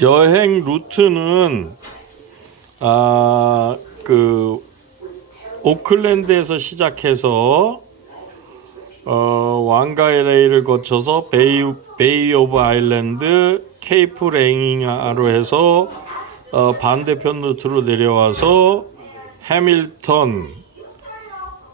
여행 루트는 아 그 오클랜드에서 시작해서 어, 왕가 LA를 거쳐서 베이 베이 오브 아일랜드 케이프 랭잉하로 해서 어, 반대편 루트로 내려와서 해밀턴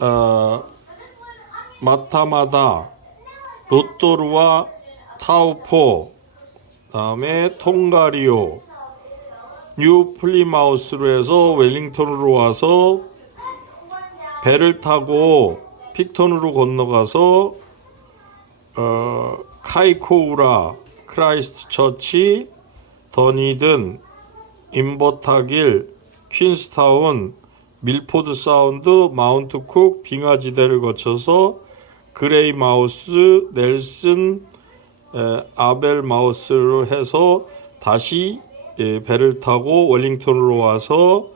어, 마타마다 로또루와 타우포 다음에 통가리오 뉴 플리마우스로 해서 웰링턴으로 와서 배를 타고 픽턴으로 건너가서 어, 카이코우라 크라이스트 처치 더니든 인버타길 퀸스타운 밀포드 사운드 마운트 쿡 빙하지대를 거쳐서 그레이 마우스 넬슨 에, 아벨 마우스로 해서 다시 예, 배를 타고 웰링턴으로 와서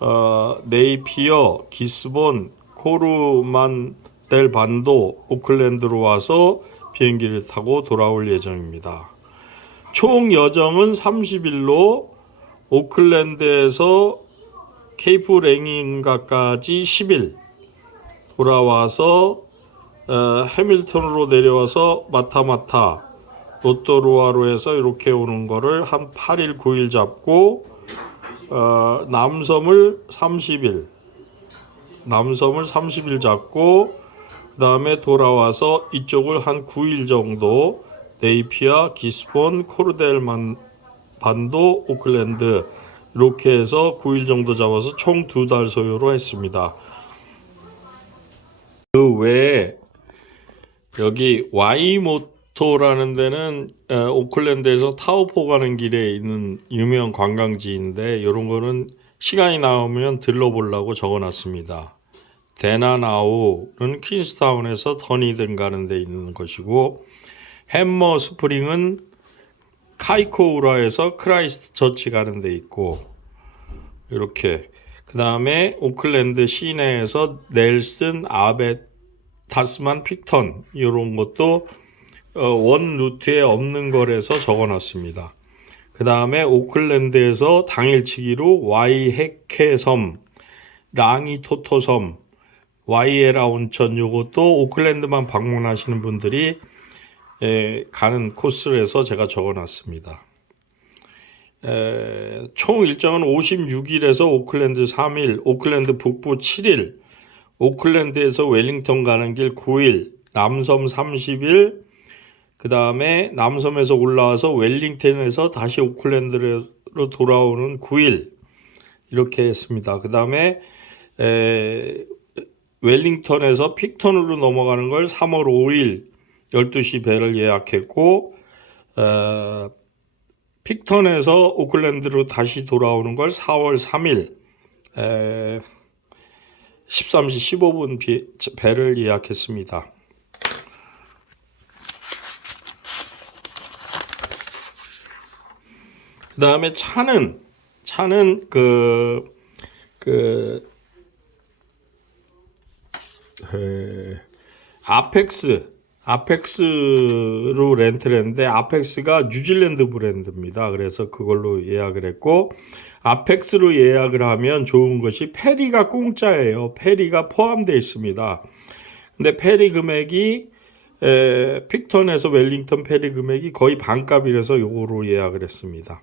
어, 네이피어, 기스본, 코르만 델 반도, 오클랜드로 와서 비행기를 타고 돌아올 예정입니다. 총 여정은 30일로 오클랜드에서 케이프 랭인가까지 10일 돌아와서 어, 해밀턴으로 내려와서 마타마타 로또루아로 해서 이렇게 오는 거를 한 8일 9일 잡고 어, 남섬을 30일 남섬을 30일 잡고 그 다음에 돌아와서 이쪽을 한 9일 정도 네이피아, 기스본, 코르델만 반도, 오클랜드 이렇게 해서 9일 정도 잡아서 총 두 달 소요로 했습니다. 그 외에 여기 와이모토라는 데는 어, 오클랜드에서 타오포 가는 길에 있는 유명 관광지인데 이런 거는 시간이 나오면 들러보려고 적어놨습니다. 데나나우는 퀸스타운에서 더니든 가는 데 있는 것이고 햄머 스프링은 카이코우라에서 크라이스트 처치 가는 데 있고 이렇게 그 다음에 오클랜드 시내에서 넬슨 아베 타스만 픽턴 이런 것도 어, 원 루트에 없는 거라서 적어놨습니다. 그 다음에 오클랜드에서 당일치기로 와이헤케섬, 랑이 토토섬, 와이에라 온천 요것도 오클랜드만 방문하시는 분들이 에, 가는 코스로 해서 제가 적어놨습니다. 에, 총 일정은 56일에서 오클랜드 3일, 오클랜드 북부 7일, 오클랜드에서 웰링턴 가는 길 9일, 남섬 30일, 그 다음에 남섬에서 올라와서 웰링턴에서 다시 오클랜드로 돌아오는 9일 이렇게 했습니다. 그 다음에 웰링턴에서 픽턴으로 넘어가는 걸 3월 5일 12시 배를 예약했고 에, 픽턴에서 오클랜드로 다시 돌아오는 걸 4월 3일 에, 13시 15분 비, 배를 예약했습니다. 그 다음에 차는 차는 그, 그, 에, 아펙스, 아펙스로 렌트를 했는데, 아펙스가 뉴질랜드 브랜드입니다. 그래서 그걸로 예약을 했고, 아펙스로 예약을 하면 좋은 것이 페리가 공짜예요. 페리가 포함되어 있습니다. 근데 페리 금액이 에, 픽턴에서 웰링턴 페리 금액이 거의 반값이라서 요거로 예약을 했습니다.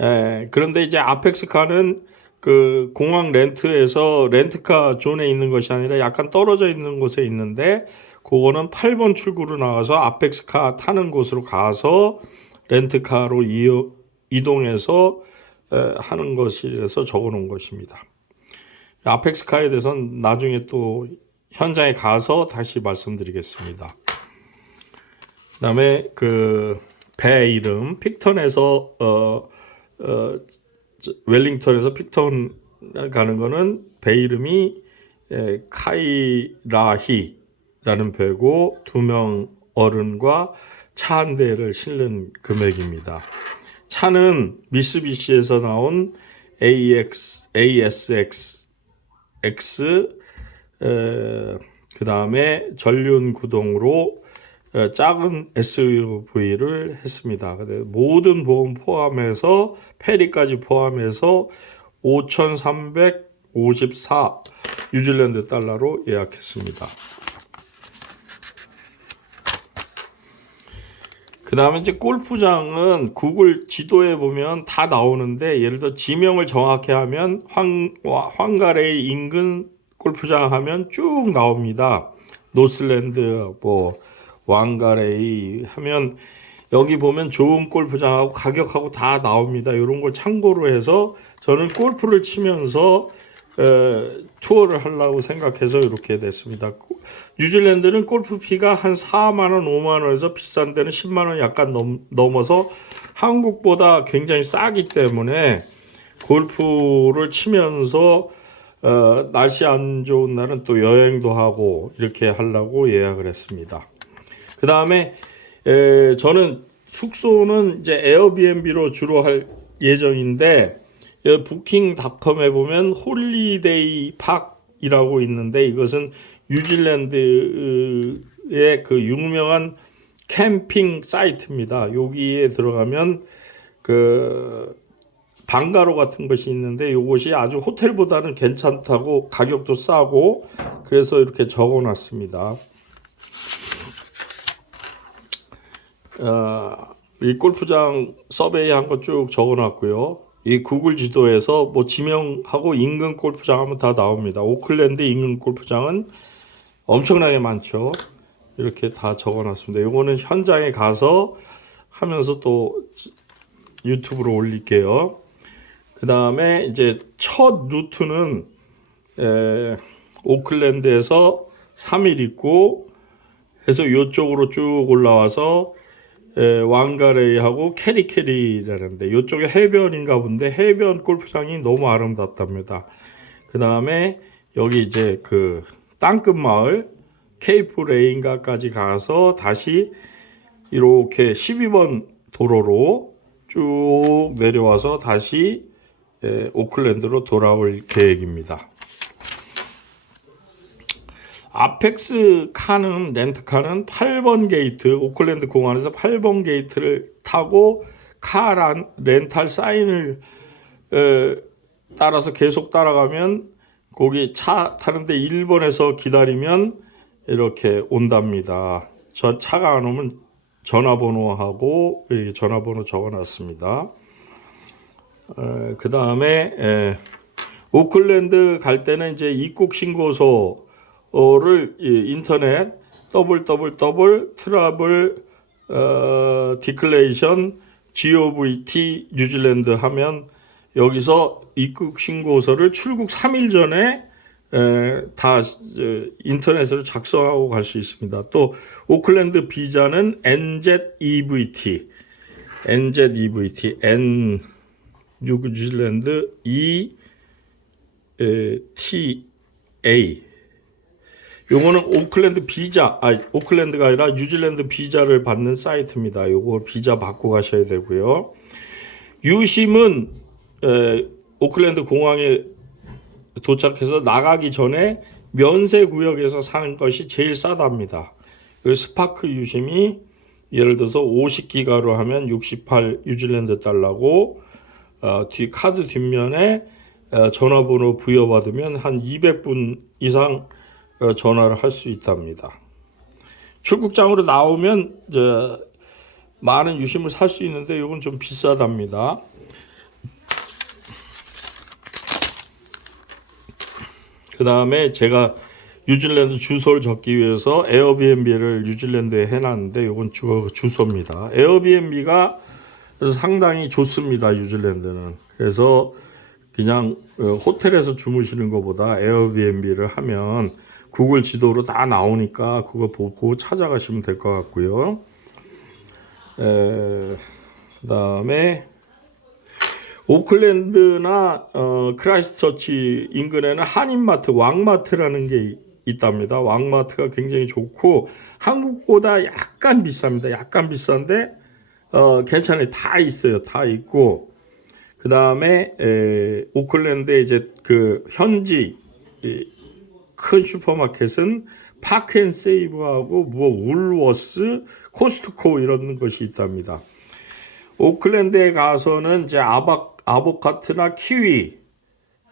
에, 그런데 이제 아펙스카는 그 공항 렌트에서 렌트카 존에 있는 것이 아니라 약간 떨어져 있는 곳에 있는데 그거는 8번 출구로 나가서 아펙스카 타는 곳으로 가서 렌트카로 이어, 이동해서 에, 하는 것이라서 적어 놓은 것입니다. 아펙스카에 대해서는 나중에 또 현장에 가서 다시 말씀드리겠습니다. 그 다음에 그 배 이름 픽턴에서 어, 어, 웰링턴에서 픽턴 가는 거는 배 이름이 에, 카이라히라는 배고 두 명 어른과 차 한 대를 실는 금액입니다. 차는 미쓰비시에서 나온 AX, ASX X 그 다음에 전륜 구동으로 어, 작은 SUV를 했습니다. 근데 모든 보험 포함해서 페리까지 포함해서 5,354 뉴질랜드 달러로 예약했습니다. 그 다음에 이제 골프장은 구글 지도에 보면 다 나오는데 예를 들어 지명을 정확히 하면 황, 와- 황가레이 인근 골프장 하면 쭉 나옵니다. 노슬랜드 뭐 왕가레이 하면 여기 보면 좋은 골프장하고 가격하고 다 나옵니다. 이런 걸 참고로 해서 저는 골프를 치면서 에, 투어를 하려고 생각해서 이렇게 됐습니다. 뉴질랜드는 골프피가 한 4만 원, 5만 원에서 비싼 데는 10만 원 약간 넘, 넘어서 한국보다 굉장히 싸기 때문에 골프를 치면서 어, 날씨 안 좋은 날은 또 여행도 하고 이렇게 하려고 예약을 했습니다. 그 다음에 저는 숙소는 이제 에어비앤비로 주로 할 예정인데 여 부킹닷컴에 보면 홀리데이 팍이라고 있는데 이것은 뉴질랜드의 그 유명한 캠핑 사이트입니다. 여기에 들어가면 그 방가로 같은 것이 있는데 이것이 아주 호텔보다는 괜찮다고 가격도 싸고 그래서 이렇게 적어 놨습니다. 어, 이 골프장 서베이 한 거 쭉 적어 놨고요. 이 구글 지도에서 뭐 지명하고 인근 골프장 하면 다 나옵니다. 오클랜드 인근 골프장은 엄청나게 많죠. 이렇게 다 적어놨습니다. 이거는 현장에 가서 하면서 또 유튜브로 올릴게요. 그 다음에 이제 첫 루트는 에, 오클랜드에서 3일 있고 해서 이쪽으로 쭉 올라와서 에, 왕가레이하고 캐리캐리라는데 이쪽에 해변인가 본데 해변 골프장이 너무 아름답답니다. 그 다음에 여기 이제 그 땅끝 마을 케이프 레인가까지 가서 다시 이렇게 12번 도로로 쭉 내려와서 다시 에, 오클랜드로 돌아올 계획입니다. 아펙스 카는 렌트카는 8번 게이트 오클랜드 공항에서 8번 게이트를 타고 카 란, 렌탈 사인을 에, 따라서 계속 따라가면 거기 차 타는데 1번에서 기다리면 이렇게 온답니다. 저 차가 안 오면 전화번호하고 여기 전화번호 적어놨습니다. 그 다음에 오클랜드 갈 때는 이제 입국 신고소 를이 인터넷 www 트러블 어, 디클레이션 govt 뉴질랜드 하면 여기서 입국 신고서를 출국 3일 전에 에, 다 에, 인터넷으로 작성하고 갈 수 있습니다. 또 오클랜드 비자는 NZEVT, NZEVT, N 뉴질랜드 E 에, T A. 요거는 오클랜드 비자, 아 오클랜드가 아니라 뉴질랜드 비자를 받는 사이트입니다. 요거 비자 받고 가셔야 되고요. 유심은 에, 오클랜드 공항에 도착해서 나가기 전에 면세 구역에서 사는 것이 제일 싸답니다. 그 스파크 유심이 예를 들어서 50기가로 하면 68 뉴질랜드 달러고 어, 뒤 카드 뒷면에 어, 전화번호 부여받으면 한 200분 이상 어, 전화를 할 수 있답니다. 출국장으로 나오면 많은 유심을 살 수 있는데 이건 좀 비싸답니다. 그 다음에 제가 뉴질랜드 주소를 적기 위해서 에어비앤비를 뉴질랜드에 해놨는데 이건 주, 주소입니다. 에어비앤비가 상당히 좋습니다. 뉴질랜드는. 그래서 그냥 어, 호텔에서 주무시는 것보다 에어비앤비를 하면 구글 지도로 다 나오니까 그거 보고 찾아가시면 될 것 같고요. 에, 그다음에 오클랜드나 어, 크라이스처치 인근에는 한인마트, 왕마트라는 게 있답니다. 왕마트가 굉장히 좋고 한국보다 약간 비쌉니다. 약간 비싼데 어, 괜찮아요. 다 있어요. 다 있고 그 다음에 오클랜드에 이제 그 현지 이, 큰 슈퍼마켓은 파크앤세이브하고 뭐 울워스, 코스트코 이런 것이 있답니다. 오클랜드에 가서는 이제 아바, 아보카트나 키위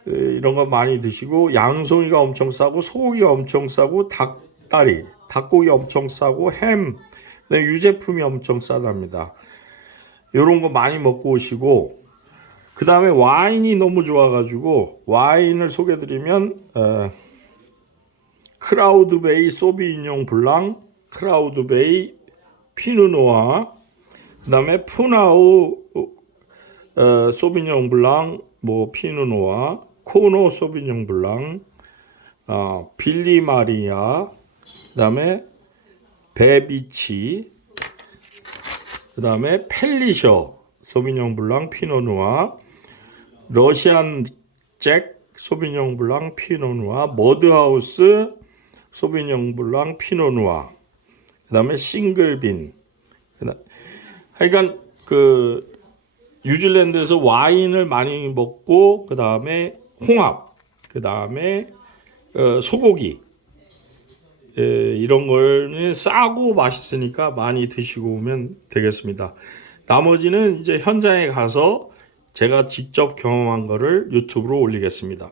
에, 이런 거 많이 드시고 양송이가 엄청 싸고 소고기가 엄청 싸고 닭다리, 닭고기 엄청 싸고 햄, 네, 유제품이 엄청 싸답니다. 이런 거 많이 먹고 오시고 그 다음에 와인이 너무 좋아가지고 와인을 소개드리면 어, 크라우드베이 소비뇽 블랑, 크라우드베이 피누노아, 그 다음에 푸나우 어, 소비뇽 블랑, 뭐 피누노아, 코노 소비뇽 블랑, 어, 빌리 마리아, 그 다음에 베비치, 그 다음에 펠리셔, 소비뇽 블랑, 피노누아, 러시안 잭, 소비뇽 블랑, 피노누아, 머드하우스, 소비뇽 블랑, 피노누아, 그 다음에 싱글빈. 하여간 그 뉴질랜드에서 와인을 많이 먹고 그 다음에 홍합, 그 다음에 어, 소고기 예, 이런 거는 싸고 맛있으니까 많이 드시고 오면 되겠습니다. 나머지는 이제 현장에 가서 제가 직접 경험한 거를 유튜브로 올리겠습니다.